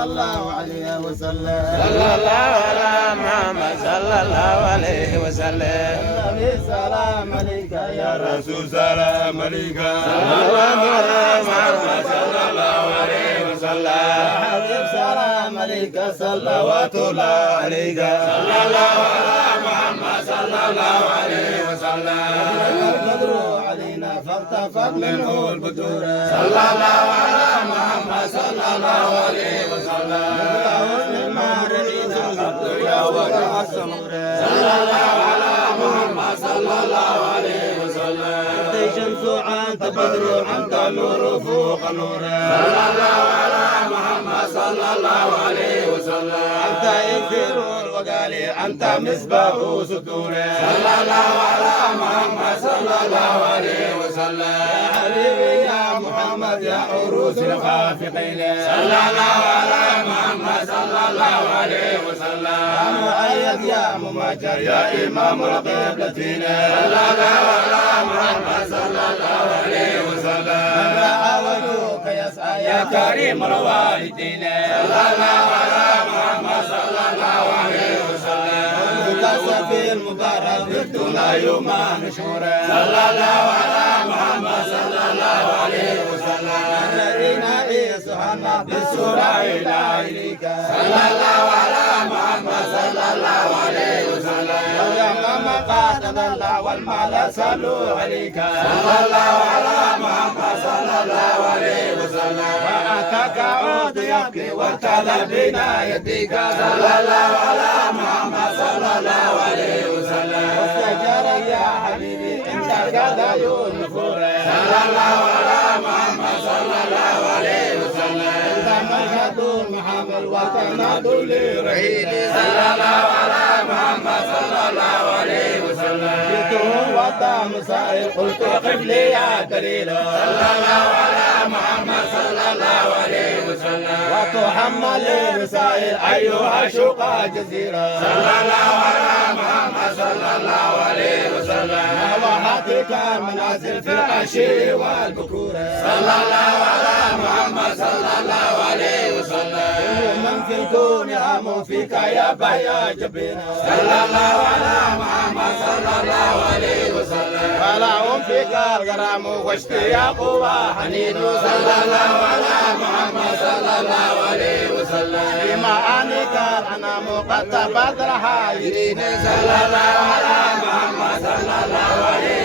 صلى الله عليه وسلم. صلى الله على محمد صلى الله عليه وسلم. النبي سلام عليك يا رسول سلام عليك. صلى الله على محمد صلى الله عليه وسلم. يا حبيب سلام عليك صلوات الله عليك. صلى الله على محمد صلى الله عليه وسلم. البدر علينا فارتفض منه البدور. صلى الله على محمد صلى الله عليه وسلم. حسن المعرفين الدنيا والسرور. صلى الله على محمد صلى الله عليه وسلم. أنت شمس أنت بدر أنت نور فوق نور. صلى الله على محمد صلى الله عليه وسلم. أنت إكثر الوقالي أنت مصباح ستور. صلى الله على محمد صلى الله عليه وسلم. يا حبيبي يا محمد يا عروس الخافقين. صلى الله على محمد صلى الله عليه وسلم. يا مؤيد يا مماجر يا إمام القبلتين. صلى الله على محمد صلى الله عليه وسلم. من رأى وجهك يسعى يا كريم الوالدين. صلى الله على محمد صلى الله عليه وسلم. منتصف المبارك ضدنا يوم نشورا. صلى الله على محمد صلى الله عليه وسلم. الذين يسعنا بالسرى إلى إليك. صلى الله على محمد صلى الله عليه وسلم. يا ماما قاتل الله والمال صلوا عليك. صلى الله على محمد صلى الله عليه وسلم. وأتاك عود يبكي وارتدى بنا يديك. صلى الله على محمد صلى الله عليه وسلم. واستجار يا حبيبي انت قد ينفر. صلى الله على محمد صلى الله عليه وسلم. انت مشهد محمد وتناد لرهيل. صلى الله على محمد صلى الله عليه وسلم. جئته وطام سائل قلت قف لي يا دليل. صلى الله على محمد صلى الله عليه وسلم. وتحمل رسائل ايها شقى جزيره. صلى الله على محمد صلى الله عليه وسلم. وحاتك منازل في العشي والبكور. صلى الله على محمد صلى الله عليه وسلم. من في الكون يهام فيك يا بيا جبينا. صلى الله على محمد صلى الله عليه وسلم. ولهم فيك الغرام واشتياق وحنين. صلى الله على محمد صلى الله عليه وسلم. بما أنك الأنام قد تبدر حاجرين. صلى الله على محمد صلى الله عليه